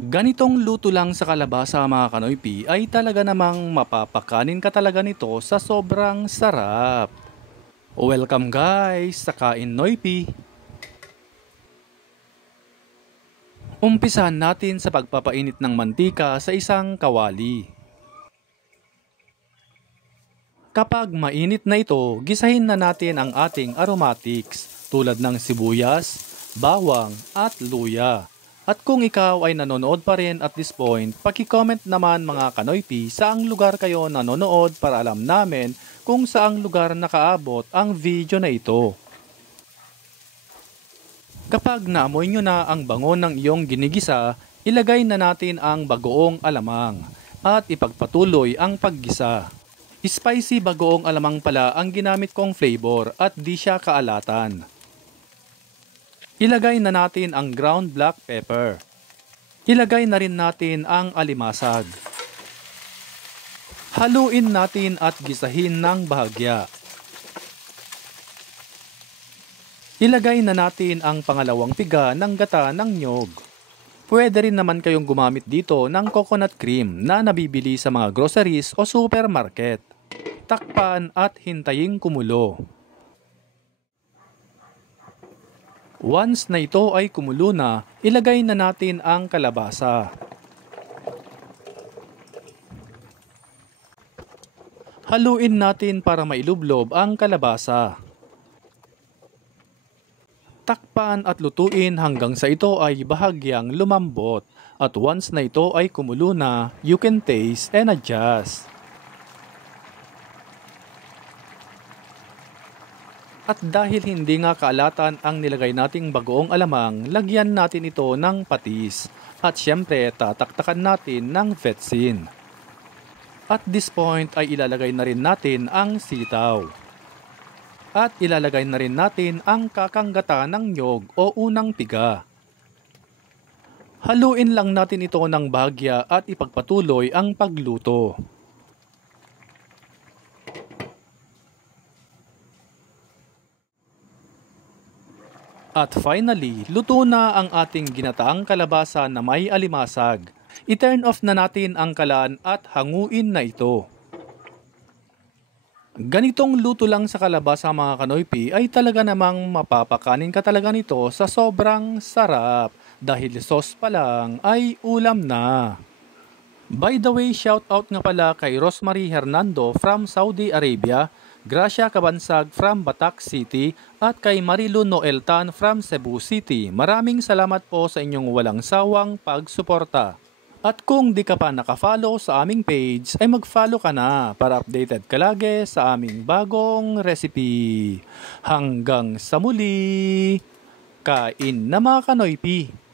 Ganitong luto lang sa kalabasa mga kanoypi ay talaga namang mapapakanin ka talaga nito sa sobrang sarap. Welcome guys sa Kain Noypi! Umpisahan natin sa pagpapainit ng mantika sa isang kawali. Kapag mainit na ito, gisahin na natin ang ating aromatics tulad ng sibuyas, bawang at luya. At kung ikaw ay nanonood pa rin at this point, paki-comment naman mga kanoypi saang lugar kayo nanonood para alam namin kung saang lugar nakaabot ang video na ito. Kapag naamoy nyo na ang bango ng iyong ginigisa, ilagay na natin ang bagoong alamang at ipagpatuloy ang paggisa. Spicy bagoong alamang pala ang ginamit kong flavor at di siya kaalatan. Ilagay na natin ang ground black pepper. Ilagay na rin natin ang alimasag. Haluin natin at gisahin ng bahagya. Ilagay na natin ang pangalawang piga ng gata ng nyog. Pwede rin naman kayong gumamit dito ng coconut cream na nabibili sa mga groceries o supermarket. Takpan at hintayin kumulo. Once na ito ay kumulo na, ilagay na natin ang kalabasa. Haluin natin para mailublob ang kalabasa. Takpan at lutuin hanggang sa ito ay bahagyang lumambot. At once na ito ay kumulo na, you can taste and adjust. At dahil hindi nga kaalatan ang nilagay nating bagoong alamang, lagyan natin ito ng patis. At syempre, tataktakan natin ng vetsin. At this point ay ilalagay na rin natin ang sitaw. At ilalagay na rin natin ang kakanggata ng nyog o unang piga. Haluin lang natin ito ng bahagya at ipagpatuloy ang pagluto. At finally, luto na ang ating ginataang kalabasa na may alimasag. I-turn off na natin ang kalan at hanguin na ito. Ganitong luto lang sa kalabasa mga kanoypi ay talaga namang mapapakanin ka talaga nito sa sobrang sarap. Dahil sauce pa lang ay ulam na. By the way, shout out nga pala kay Rosemary Hernando from Saudi Arabia, Gracia Cabansag from Batak City at kay Marilu Noel Tan from Cebu City. Maraming salamat po sa inyong walang sawang pagsuporta. At kung di ka pa nakafollow sa aming page ay mag-follow ka na para updated ka lagi sa aming bagong recipe. Hanggang sa muli, kain na mga kanoypi!